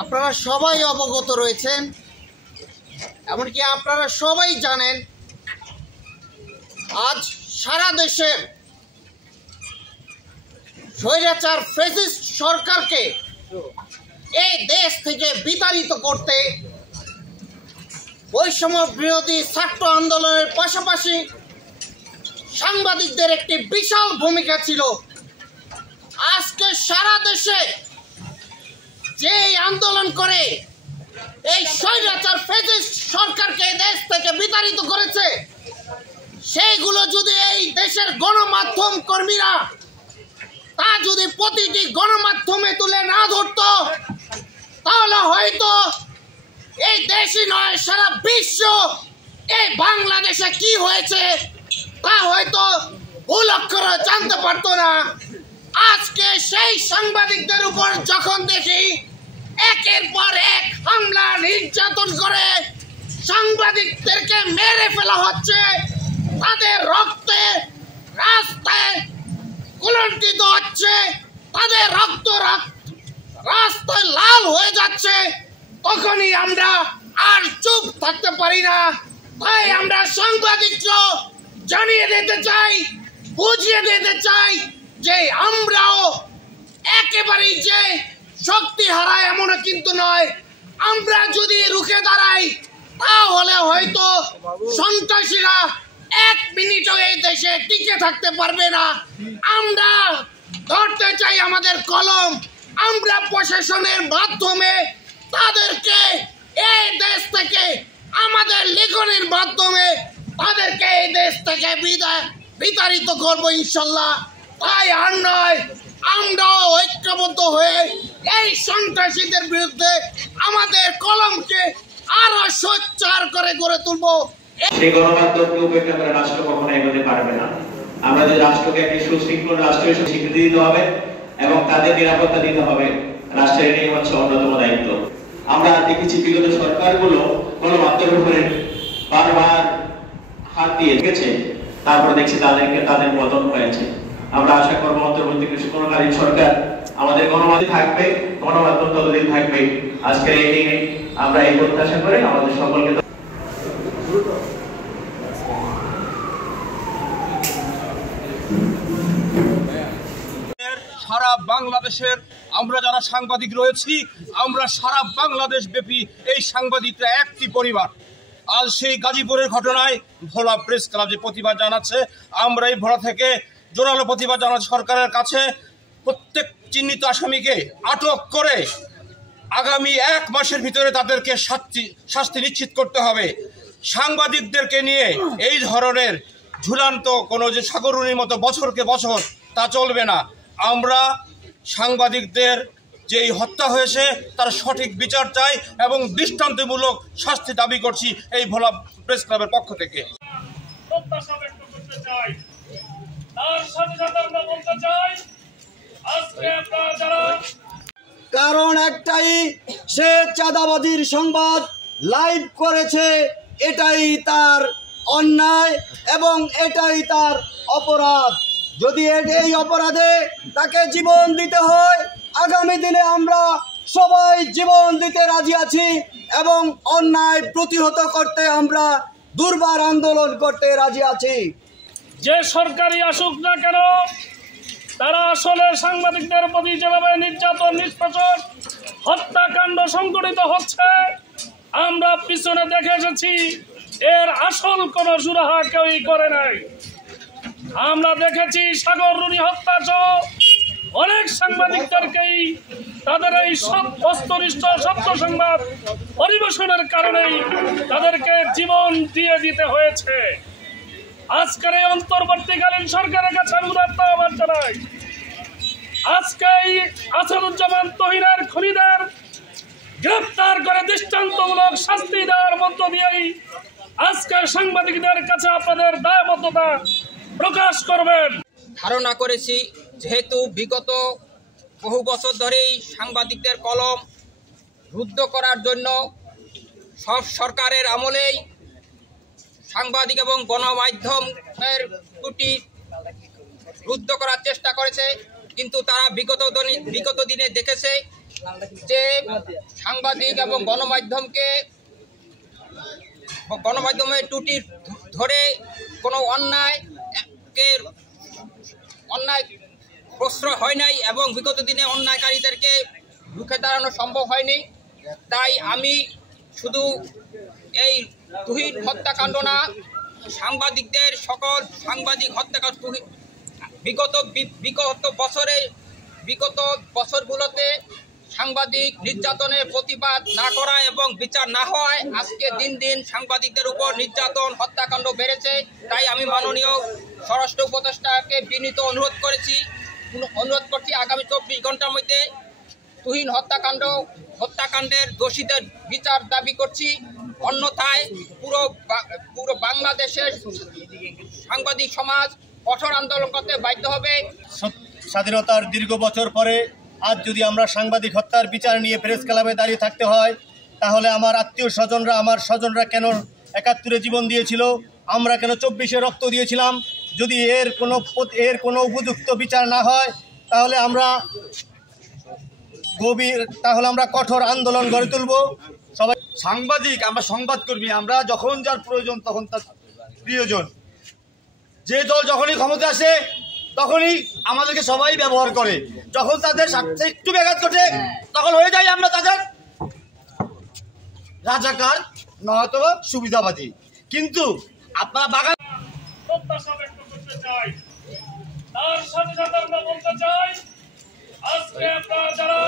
আপনারা সবাই অবগত রয়েছেন, এমনকি আপনারা সবাই জানেন আজ সারা দেশে স্বৈরাচার ফ্যাসিস্ট সরকারকে এই দেশ থেকে বিতাড়িত করতে বৈষম্য বিরোধী ছাত্র আন্দোলনের পাশাপাশি সাংবাদিকদের একটি বিশাল ভূমিকা ছিল। আজকে সারা দেশে যে আন্দোলন করে এই স্বৈরাচার ফ্যাসিস্ট সরকারকে দেশ থেকে বিতাড়িত করেছে, সেইগুলো যদি এই দেশের গণমাধ্যম কর্মীরা তা যদি প্রতিটি গণমাধ্যমে তুলে না ধরত, তাহলে হয়তো এই দেশই নয় সারা বিশ্ব এই বাংলাদেশে কি হয়েছে তা হয়তো ভুল অক্ষরে জানতে পারতো না। আজকে সেই সাংবাদিকদের উপর যখন দেখি একের পর এক হামলা নির্যাতন করে সাংবাদিকদেরকে মেরে ফেলা হচ্ছে, তাদের রক্তে রাস্তায় কলঙ্কিত হচ্ছে, তাদের রক্ত রাস্তায় লাল হয়ে যাচ্ছে, তখনই আমরা আর চুপ থাকতে পারি না। তাই আমরা সাংবাদিকরা জানিয়ে দিতে চাই, বুঝিয়ে দিতে চাই যে আমরাও একেবারেই যে শক্তি হারায় এমনও কিন্তু নয়। আমরা যদি রুখে দাঁড়াই তাহলে হয়তো সন্ত্রাসীরা এক মিনিটও এই দেশে টিকে থাকতে পারবে না। আমরা ধরতে চাই আমাদের কলম, আমরা প্রশাসনের মাধ্যমে তাদেরকে এই দেশ থেকে আমাদের লেখনের মাধ্যমে তাদেরকে এই দেশ থেকে বিতাড়িত করবো ইনশাল্লাহ। তাই আর নয়, আমরাও ঐক্যবদ্ধ হয়ে এই সন্ত্রাসীদের বিরুদ্ধে আমাদের কলমকে আরো সোচ্চার করে গড়ে তুলবো। সেই গণমাধ্যমকে উপেক্ষা করে রাষ্ট্র কখনো এগোতে পারবে না। আমাদের রাষ্ট্রকে একটি সুশৃঙ্খল রাষ্ট্র হিসেবে স্বীকৃতি দিতে হবে এবং তাদের নিরাপত্তা দিতে হবে। রাষ্ট্রের এই হচ্ছে অন্যতম দায়িত্ব। আমরা দেখেছি বিগত সরকারগুলো গণমাধ্যমের উপরে বারবার হাত দিয়ে গেছে, তারপরে দেখছি তাদের পতন হয়েছে। আমরা আশা করবো অন্তর্বর্তীকালীন সরকার আমাদের গণমাধ্যম থাকবে, গণমাধ্যম ততদিন থাকবে। আজকের এই দিনে আমরা এই প্রত্যাশা করে আমাদের সকলকে সারা বাংলাদেশের আমরা যারা সাংবাদিক রয়েছি, আমরা সারা বাংলাদেশ ব্যাপী এই সাংবাদিকরা একটি পরিবার। আজ সেই গাজীপুরের ঘটনায় ভোলা প্রেস ক্লাব যে প্রতিবাদ জানাচ্ছে, আমরা এই ভোলা থেকে জোরালো প্রতিবাদ জানাচ্ছি সরকারের কাছে। প্রত্যেক চিহ্নিত আসামিকে আটক করে আগামী 1 মাসের ভিতরে তাদেরকে শাস্তি নিশ্চিত করতে হবে। সাংবাদিকদেরকে নিয়ে এই ধরনের ঝুলান্ত কোনো যে সাগরুনির মতো বছরকে বছর তা চলবে না। আমরা সাংবাদিকদের যেই হত্যা হয়েছে তার সঠিক বিচার চাই এবং দৃষ্টান্তমূলক শাস্তি দাবি করছি এই ভোলা প্রেস ক্লাবের পক্ষ থেকে। কারণ একটাই, সে চাঁদাবাজির সংবাদ লাইভ করেছে, এটাই তার অন্যায় এবং এটাই তার অপরাধ। যদি এই অপরাধে তাকে জীবন দিতে হয়, আগামী দিনে আমরা সবাই জীবন দিতে রাজি আছি এবং অন্যায় প্রতিহত করতে আমরা দুর্বার আন্দোলন করতে রাজি আছি। যে সরকারি আসুক না কেন, তারা আসলে সাংবাদিকদের প্রতি যেভাবে নির্যাতন, নিষ্পেষণ, হত্যাকাণ্ড সংঘটিত হচ্ছে আমরা পিছনে দেখে এসেছি। এর আসল কোনো সুরাহা কেউই করে নাই। আমরা দেখেছি সাগররুনি হত্যা সহ অনেক সাংবাদিকদেরকেই তাদের এই বস্তুনিষ্ঠ সত্য সংবাদ পরিবেশনের কারণেই তাদেরকে জীবন দিয়ে দিতে হয়েছে। আজকের এই অন্তর্বর্তীকালীন সরকারের কাছে আমি উদাত্ত আহ্বান জানাই, আজকে আসাদুজ্জামান তহিনের খুনিদের গ্রেফতার করে দৃষ্টান্তমূলক শাস্তি দেওয়ার মধ্য দিয়েই আজকের সাংবাদিকদের কাছে আপনাদের দায়বদ্ধতা প্রকাশ করবেন। ধারণা করেছি, যেহেতু বিগত বহু বছর ধরেই সাংবাদিকদের কলম রুদ্ধ করার জন্য সব সরকারের আমলেই সাংবাদিক এবং গণমাধ্যমের ত্রুটি রুদ্ধ করার চেষ্টা করেছে, কিন্তু তারা বিগত দিনে দেখেছে যে সাংবাদিক এবং গণমাধ্যমের ত্রুটি ধরে কোনো অন্যায় প্রশ্রয় হয় নাই এবং বিগত দিনে অন্যায়কারীদেরকে রুখে দাঁড়ানো সম্ভব হয়নি। তাই আমি শুধু এই তুহিন হত্যাকাণ্ড না, সাংবাদিকদের সকল সাংবাদিক হত্যাকাণ্ড বিগত বছরগুলোতে সাংবাদিক নির্যাতনের প্রতিবাদ না করা এবং বিচার না হওয়ায় আজকে দিন দিন সাংবাদিকদের উপর নির্যাতন হত্যাকাণ্ড বেড়েছে। তাই আমি মাননীয় স্বরাষ্ট্র উপদেষ্টাকে বিনীত অনুরোধ করছি আগামী 24 ঘন্টার মধ্যে তুহিন হত্যাকাণ্ডের দোষীদের বিচার দাবি করছি। অন্যথায় পুরো বাংলাদেশের সাংবাদিক সমাজ কঠোর আন্দোলন করতে বাধ্য হবে। স্বাধীনতার দীর্ঘ বছর পরে আজ যদি আমরা সাংবাদিক হত্যার বিচার নিয়ে প্রেস ক্লাবে দাঁড়িয়ে থাকতে হয়, তাহলে আমার আত্মীয় স্বজনরা, আমার স্বজনরা কেন ৭১-এ জীবন দিয়েছিল, আমরা কেন ২৪-এ রক্ত দিয়েছিলাম, যদি এর কোনো উপযুক্ত বিচার না হয় তাহলে আমরা কঠোর আন্দোলন গড়ে তুলব। সবাই সাংবাদিক, আমরা সংবাদকর্মী, আমরা যখন যার প্রয়োজন তখন তার প্রিয়জন, যে দল যখনই ক্ষমতা আসে তখনই আমাদেরকে সবাই ব্যবহার করে, যখন তাদের স্বার্থে একটু ব্যাঘাত ঘটে তখন হয়ে যাই আমরা তাদের রাজাকার নয়তো সুবিধাবাদী। কিন্তু আপনারা বাগান প্রত্যাশা ব্যক্ত করতে চাই, তার সাথে সাথে আমরা বলতে চাই আজকে আপনারা যারা